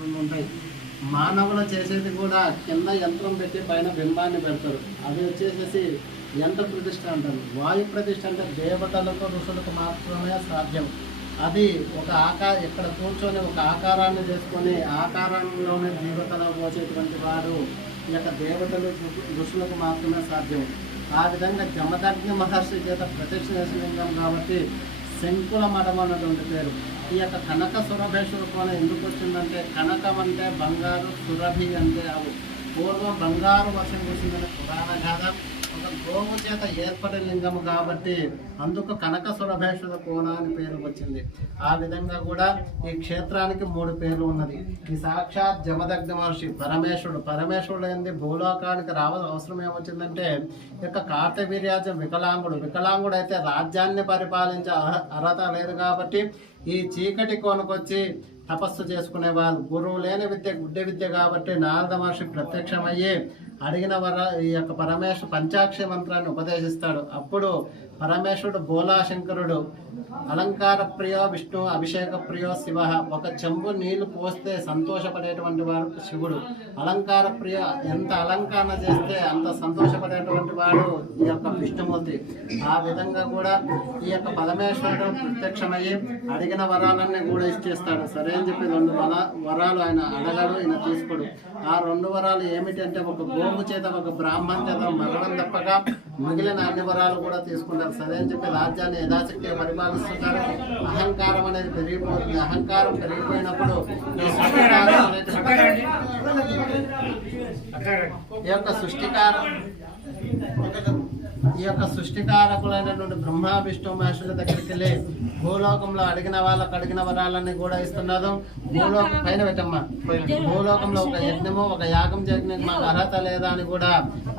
రెండు ఉంటాయి. మానవులు చేసేది కూడా కింద యంత్రం పెట్టి పైన బింబాన్ని పెడతారు. అది వచ్చేసేసి యంత్ర ప్రతిష్ఠ అంటారు. వాయు ప్రతిష్ఠ అంటే దేవతలకు ఋషులకు మాత్రమే సాధ్యం. అది ఒక ఇక్కడ కూర్చొని ఒక ఆకారాన్ని చేసుకొని ఆకారంలోనే జీవితంలో పోసేటువంటి వాడు ఈ యొక్క దేవతలు ఋషులకు మాత్రమే సాధ్యం. ఆ విధంగా జమదగ్ని మహర్షి చేత ప్రత్యక్ష లింగం కాబట్టి శంకుల మఠం అన్నటువంటి పేరు. ఈ యొక్క కనక సురభేశ్వర కోన ఎందుకు వచ్చిందంటే కనకం అంటే బంగారు, సురభి అంటే అవు. పూర్వం బంగారు వర్షం కురిసిందనే పురాణ గాథ. ఒక గోవు చేత ఏర్పడే లింగము కాబట్టి అందుకు కనక సురభేశ్వర కోన అని పేరు వచ్చింది. ఆ విధంగా కూడా ఈ క్షేత్రానికి 3 పేర్లు ఉన్నది. ఈ సాక్షాత్ జమదగ్ని మహర్షి పరమేశ్వరుడు ఏంది భూలోకానికి రావాల్సిన అవసరం ఏమొచ్చిందంటే ఇక కార్తవీర్యాజం వికలాంగుడు అయితే రాజ్యాన్ని పరిపాలించే అర్హత లేదు కాబట్టి ఈ చీకటి కోనకొచ్చి తపస్సు చేసుకునే వాళ్ళు. గురువు లేని విద్య గుడ్డి విద్య కాబట్టి నారద మహర్షి ప్రత్యక్షమయ్యి అడిగిన ఈ యొక్క పరమేశ్వరు పంచాక్షరి మంత్రాన్ని ఉపదేశిస్తాడు. అప్పుడు పరమేశ్వరుడు బోలాశంకరుడు అలంకార ప్రియో విష్ణు అభిషేక ప్రియో శివ. ఒక చెంబు నీళ్లు పోస్తే సంతోషపడేటువంటి వాడు శివుడు. అలంకార ప్రియ ఎంత అలంకరణ చేస్తే అంత సంతోషపడేటువంటి వాడు ఈ యొక్క విష్ణుమూర్తి. ఆ విధంగా కూడా ఈ యొక్క పరమేశ్వరుడు ప్రత్యక్షమయ్యి అడిగిన వరాలన్నీ కూడా ఇచ్చేస్తాడు. సరే అని చెప్పి 2 వరాలు ఆయన అడగడు, ఈయన తీసుకోడు. ఆ 2 వరాలు ఏమిటంటే ఒక గోవు చేత ఒక బ్రాహ్మణ చేత మరణం తప్పగా మిగిలిన అన్ని వరాలు కూడా తీసుకుంటారు. సరే అని చెప్పి రాజ్యాన్ని యథాశక్తిగా పరిపాలిస్తుంటారు. అహంకారం అనేది పెరిగిపోతుంది. అహంకారం పెరిగిపోయినప్పుడు ఈ యొక్క సృష్టికారకులైనటువంటి బ్రహ్మ విష్ణు మహేశ్వరుల దగ్గరికి వెళ్ళి భూలోకంలో అడిగిన వరాలన్నీ కూడా ఇస్తున్నారు. భూలోకం పైన పెట్టమ్మా. భూలోకంలో ఒక యజ్ఞము ఒక యాగం చేయడానికి మాకు అర్హత లేదా అని కూడా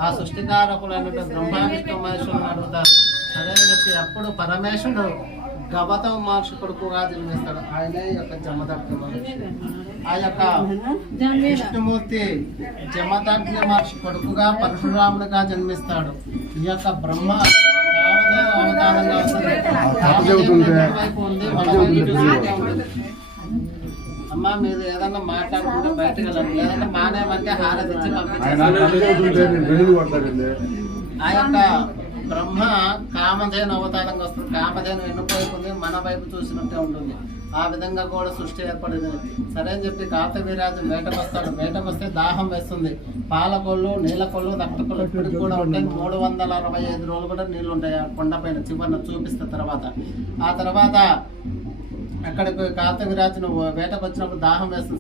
ఆ సృష్టికారకులైనటువంటి బ్రహ్మ విష్ణు మహేశ్వరులను అడుగుతారు. సరే అని చెప్పి అప్పుడు పరమేశ్వరుడు గౌతమ మహర్షి కొడుకుగా జన్మిస్తాడు. ఆయనే యొక్క జమదగ్ని మహర్షి. ఆ యొక్క విష్ణుమూర్తి జమదగ్ని మహర్షి కొడుకుగా పరశురాముడిగా జన్మిస్తాడు. ఈ యొక్క బ్రహ్మ అవతారంగా వైపు ఉంది, అమ్మ మీరు ఏదన్నా మాట్లాడుకుంటే బయటకు వెళ్ళండి, లేదంటే మానేమంటే హారతిచ్చి పంపించారు. ఆ యొక్క బ్రహ్మ కామధేను అవతారంగా వస్తుంది. కామధేను వెన్నుపైపు ఉంది, మన వైపు చూసినట్టే ఉంటుంది. ఆ విధంగా కూడా సృష్టి ఏర్పడింది. సరే అని చెప్పి కార్తవీర్యాజు వేటకొస్తాడు. వేటకొస్తే దాహం వేస్తుంది. పాలకొల్లు, నీలకొల్లు, రక్తకొల్లు ఇప్పటికి కూడా ఉంటాయి. 365 రోజులు కూడా నీళ్లు ఉంటాయి ఆ కొండపైన. చివరిన చూపిస్తే ఆ తర్వాత అక్కడికి కార్తవీర్యాజును వేటకు వచ్చినప్పుడు దాహం వేస్తుంది.